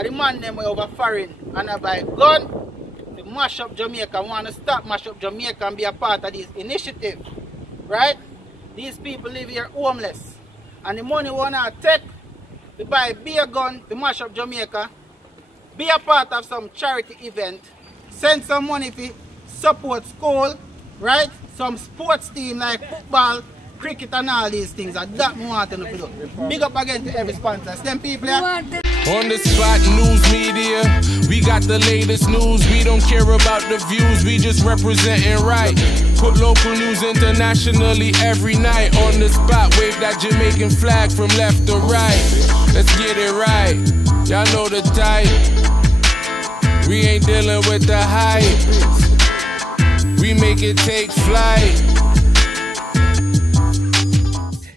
And the man them over Farin and I buy gun to mash up Jamaica. Want to stop mash up Jamaica and be a part of this initiative. Right? These people live here homeless. And the money wanna take to buy beer gun to mash up Jamaica. Be a part of some charity event. Send some money to support school. Right? Some sports team like football, cricket and all these things. And that we want to do. Big up again to every sponsor. Them people here. On the spot news media, we got the latest news. We don't care about the views, we just representing right. Put local news internationally every night. On the spot, wave that Jamaican flag from left to right. Let's get it right, y'all know the type. We ain't dealing with the hype. We make it take flight.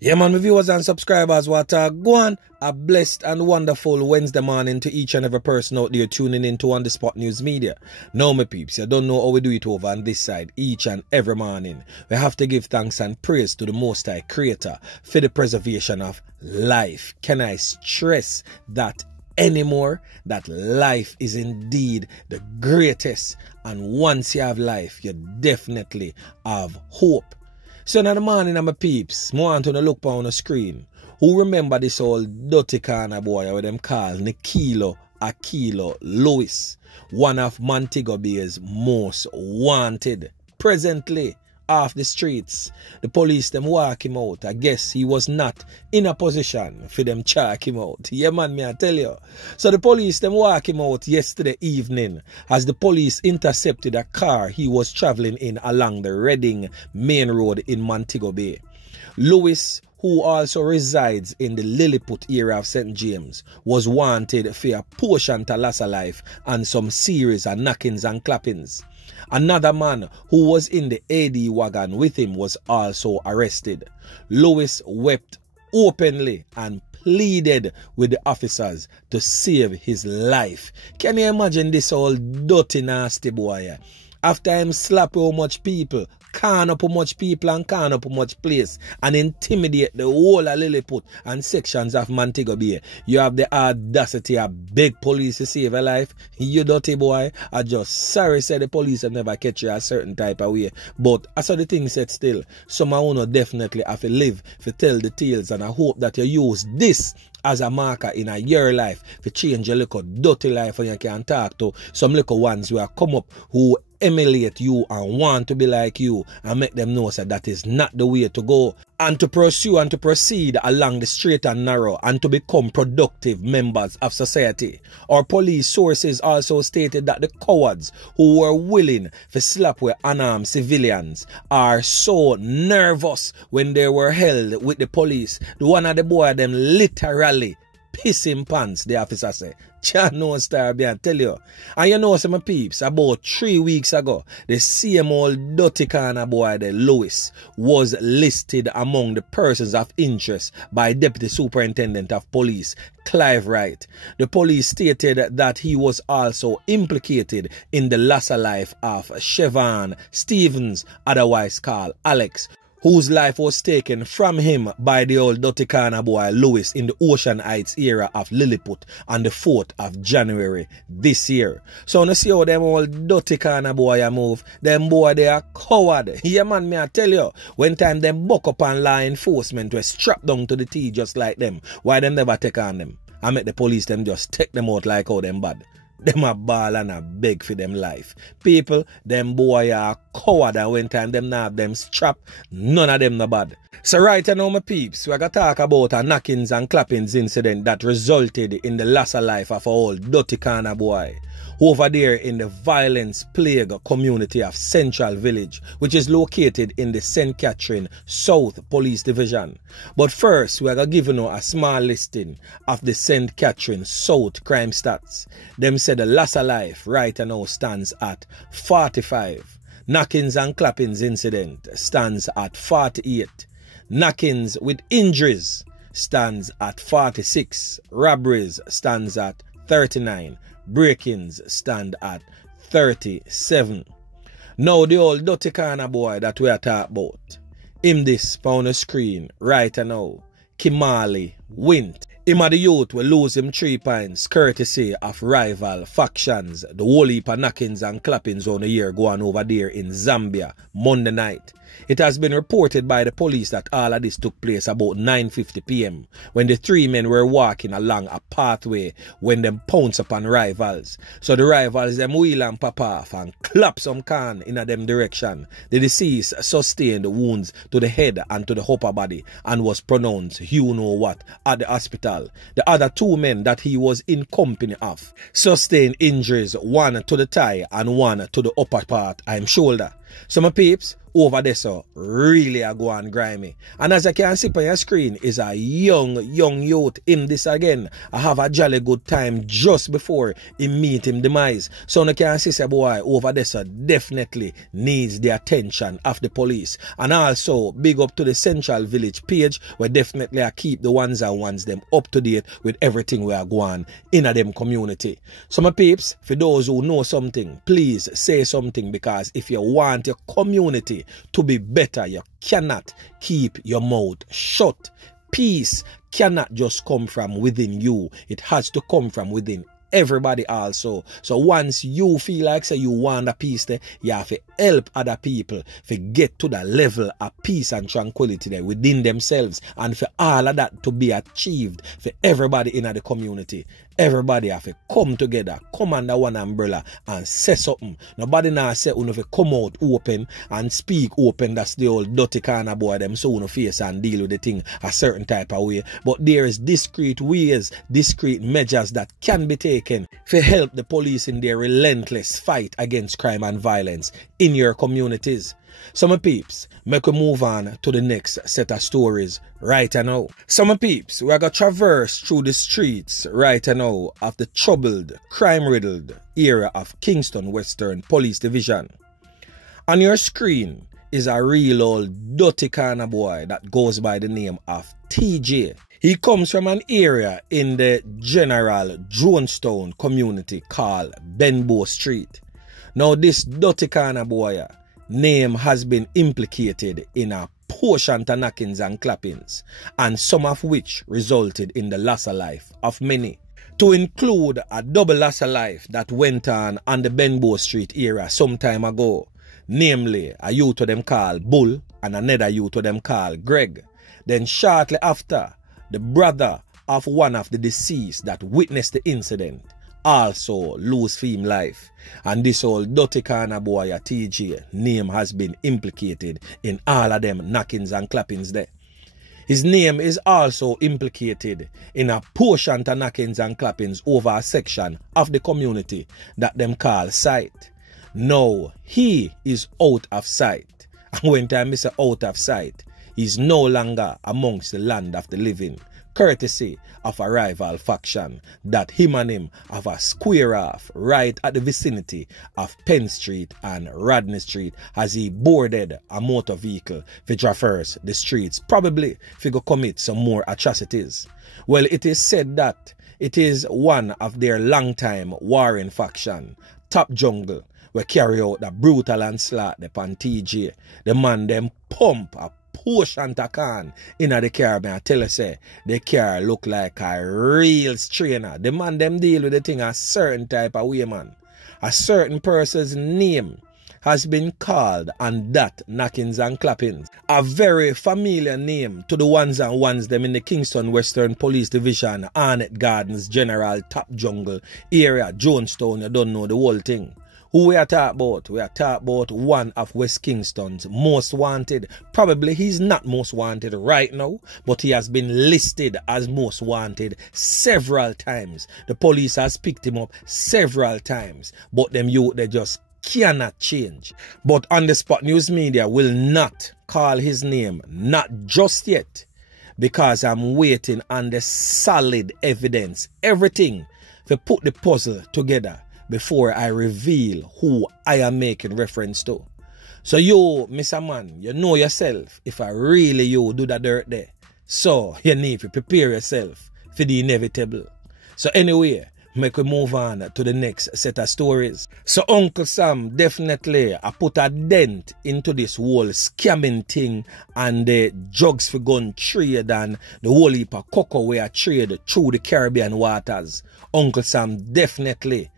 Yeah man, my viewers and subscribers, what go on a blessed and wonderful Wednesday morning to each and every person out there tuning in to On The Spot News Media. Now my peeps, you don't know how we do it over on this side each and every morning. We have to give thanks and praise to the Most High Creator for the preservation of life. Can I stress that anymore? That life is indeed the greatest, and once you have life, you definitely have hope. So in the morning, my peeps, I want to look on the screen. Who remember this old dirty corner boy what them call Nickeelo, Akilo, Lewis, one of Montego Bay's most wanted. Presently off the streets, the police them walk him out. I guess he was not in a position for them check him out. Yeah man, me I tell you. So the police them walk him out yesterday evening as the police intercepted a car he was traveling in along the Reading main road in Montego Bay. Lewis, who also resides in the Lilliput area of St. James, was wanted for a portion to loss of life and some series of knockings and clappings. Another man who was in the AD wagon with him was also arrested. Lewis wept openly and pleaded with the officers to save his life. Can you imagine this old dirty nasty boy? After him slap how much people, can up how much people and can up how much place and intimidate the whole of Lilliput and sections of Montego Bay, you have the audacity of big police to save a life? You dirty boy. I just sorry say the police have never catch you a certain type of way. But I saw the thing said still, some of you definitely have to live to tell the tales, and I hope that you use this as a marker in your life to change your little dirty life, and you can talk to some little ones who have come up who emulate you and want to be like you, and make them know that is not the way to go, and to pursue and to proceed along the straight and narrow and to become productive members of society. Our police sources also stated that the cowards who were willing to slap with unarmed civilians are so nervous when they were held with the police. The one of the boy them literally pissing pants, the officer say. No star be and tell you. And you know some peeps, about 3 weeks ago, the same old dirty corner boy, the Lewis, was listed among the persons of interest by Deputy Superintendent of Police Clive Wright. The police stated that he was also implicated in the loss of life of Siobhan Stevens, otherwise called Alex, whose life was taken from him by the old dirty corner boy Lewis in the Ocean Heights area of Lilliput on the 4th of January this year. So you see how them old dirty corner boy move, them boy they are coward. Yeah man, me I tell you, when time them buck up on law enforcement were strapped down to the T just like them, why them never take on them? I make the police them just take them out like how them bad. Them a ball and a beg for them life. People, them boy are coward, and when time them not have them strap, none of them no bad. So right now my peeps, we are going to talk about a knockings and clappings incident that resulted in the loss of life of a old dirty corner boy over there in the violence plague community of Central Village, which is located in the St. Catherine South Police Division. But first, we are going to give you a small listing of the St. Catherine South crime stats. Them say the loss of life right now stands at 45. Knockings and clappings incident stands at 48. Knockings with injuries stands at 46. Robberies stands at 39. Break-ins stand at 37. Now the old dirty corner boy that we are talking about, him this on the screen right now, Kimali Wint. Him a the youth will lose him 3 points courtesy of rival factions. The whole heap of knockings and clappings on the year going over there in Zambia Monday night. It has been reported by the police that all of this took place about 9:50 p.m. when the 3 men were walking along a pathway when them pounce upon rivals. So the rivals them wheel and pop off and clap some can in a them direction. The deceased sustained wounds to the head and to the upper body and was pronounced you know what at the hospital. The other 2 men that he was in company of sustained injuries, one to the thigh and one to the upper part and shoulder. So my peeps, over there so really a go on grimy. And as I can see on your screen is a young youth. Him this again. I have a jolly good time just before he meet him demise. So I can see say boy over there so definitely needs the attention of the police. And also big up to the Central Village page where definitely I keep the ones and ones them up to date with everything we are going in a them community. So my peeps, for those who know something, please say something, because if you want your community to be better, you cannot keep your mouth shut. Peace cannot just come from within you. It has to come from within everybody also. So once you feel like say you want a peace there, you have to help other people to get to the level of peace and tranquility there within themselves, and for all of that to be achieved for everybody in the community. Everybody have to come together, come under one umbrella and say something. Nobody now say you have to come out open and speak open. That's the old dirty kind of boy them so you face and deal with the thing a certain type of way. But there is discreet ways, discreet measures that can be taken to help the police in their relentless fight against crime and violence in your communities. So my peeps, make we move on to the next set of stories right now. So my peeps, we are going to traverse through the streets right now of the troubled, crime-riddled area of Kingston Western Police Division. On your screen is a real old dirty kind of boy that goes by the name of TJ. He comes from an area in the General Jonestown community called Benbow Street. Now this dirty kind of boy name has been implicated in a portion of knockings and clappings, and some of which resulted in the loss of life of many. To include a double loss of life that went on the Benbow Street area some time ago, namely a youth to them called Bull and another youth to them called Greg. Then shortly after, the brother of one of the deceased that witnessed the incident also lose him life, and this old dirty kind of boy TJ name has been implicated in all of them knockings and clappings there. His name is also implicated in a portion of knockings and clappings over a section of the community that them call sight. Now he is out of sight, and when time is out of sight, he is no longer amongst the land of the living, courtesy of a rival faction that him and him have a square off right at the vicinity of Penn Street and Rodney Street as he boarded a motor vehicle to traverse the streets, probably to go commit some more atrocities. Well, it is said that it is one of their long-time warring faction, Top Jungle, will carry out the brutal onslaught upon TJ. The man them pump a portion of can in the car. I tell you say the car look like a real strainer. The man them deal with the thing a certain type of way, man. A certain person's name has been called on that knockings and clappings. A very familiar name to the ones and ones them in the Kingston Western Police Division, Arnett Gardens, General, Top Jungle area, Jonestown. You don't know the whole thing. Who we are talking about? We are talking about one of West Kingston's most wanted. Probably he's not most wanted right now, but he has been listed as most wanted several times. The police has picked him up several times, but them youth, they just cannot change. But On The Spot News Media will not call his name, not just yet, because I'm waiting on the solid evidence, everything, to put the puzzle together before I reveal who I am making reference to. So you, Mr. Man, you know yourself if I really you do the dirt there. So you need to prepare yourself for the inevitable. So anyway, make we move on to the next set of stories. So Uncle Sam definitely put a dent into this whole scamming thing and the drugs for gun trade and the whole heap of cocoa we are trade through the Caribbean waters. Uncle Sam definitely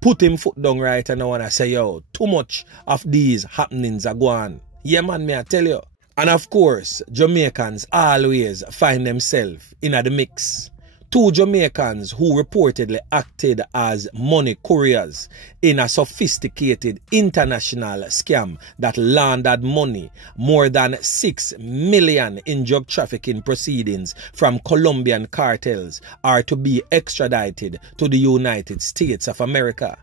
put him foot down right now and I say, yo, too much of these happenings are going. Yeah man, me I tell you. And of course, Jamaicans always find themselves in the mix. Two Jamaicans who reportedly acted as money couriers in a sophisticated international scam that laundered money more than 6 million in drug trafficking proceedings from Colombian cartels are to be extradited to the United States of America.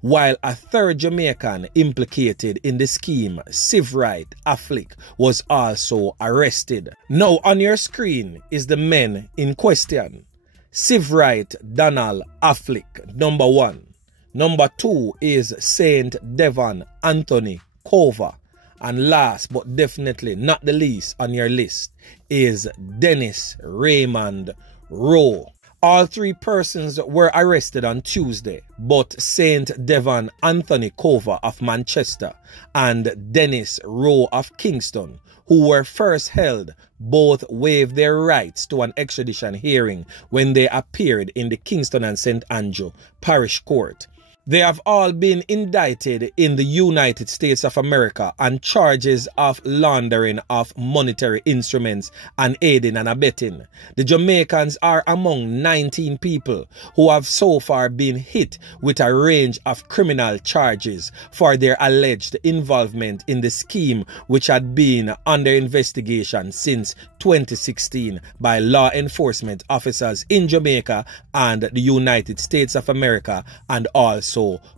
While a third Jamaican implicated in the scheme, Farin Affleck, was also arrested. Now on your screen is the men in question. Farin Donald Affleck, number 1. Number 2 is Saint Devon Anthony Cover. And last but definitely not the least on your list is Dennis Raymond Rowe. All 3 persons were arrested on Tuesday, but Saint Devon Anthony Cover of Manchester and Dennis Rowe of Kingston, who were first held, both waived their rights to an extradition hearing when they appeared in the Kingston and St. Andrew Parish Court. They have all been indicted in the United States of America on charges of laundering of monetary instruments and aiding and abetting. The Jamaicans are among 19 people who have so far been hit with a range of criminal charges for their alleged involvement in the scheme, which had been under investigation since 2016 by law enforcement officers in Jamaica and the United States of America and also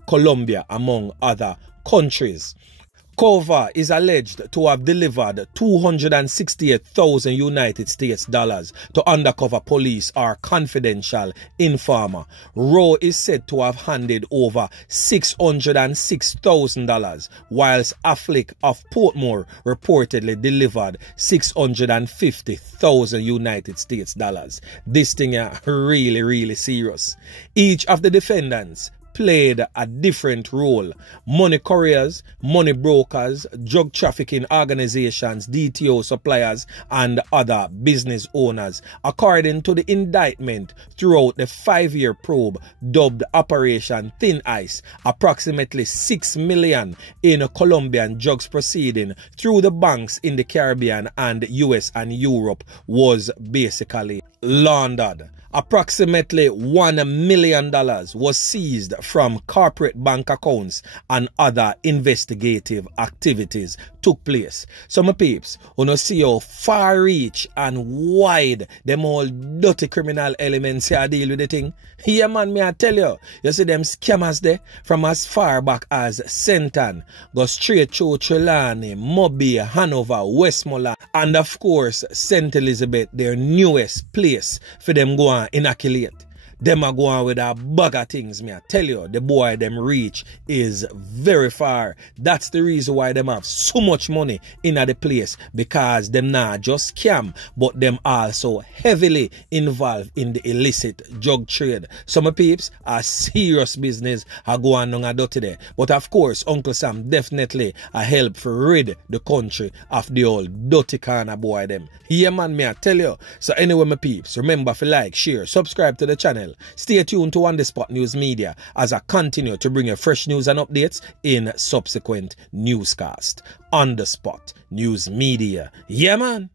Colombia, among other countries. Cover is alleged to have delivered 268,000 United States dollars to undercover police or confidential informer. Rowe is said to have handed over $606,000, whilst Affleck of Portmore reportedly delivered 650,000 United States dollars. This thing is really serious. Each of the defendants played a different role. Money couriers, money brokers, drug trafficking organizations, DTO suppliers, and other business owners. According to the indictment, throughout the 5-year probe dubbed Operation Thin Ice, approximately 6 million in Colombian drugs proceeding through the banks in the Caribbean and US and Europe was basically laundered. Approximately $1 million was seized from corporate bank accounts and other investigative activities took place. So my peeps, you see how far reach and wide them all dirty criminal elements here deal with the thing. Yeah man, me I tell you, you see them scammers there from as far back as Senton, go straight through Trelawney, Mobile, Hanover, Westmoreland, and of course St. Elizabeth, their newest place for them go and inoculate. Them are going with a bag of things, me I tell you. The boy them reach is very far. That's the reason why them have so much money in the place, because them not just scam, but them also heavily involved in the illicit drug trade. Some peeps are serious business are going on a dirty there. But of course, Uncle Sam definitely a help for rid the country of the old dirty kind of boy them. Yeah man, me I tell you. So anyway, my peeps, remember to like, share, subscribe to the channel. Stay tuned to On The Spot News Media as I continue to bring you fresh news and updates in subsequent newscasts. On The Spot News Media. Yeah, man.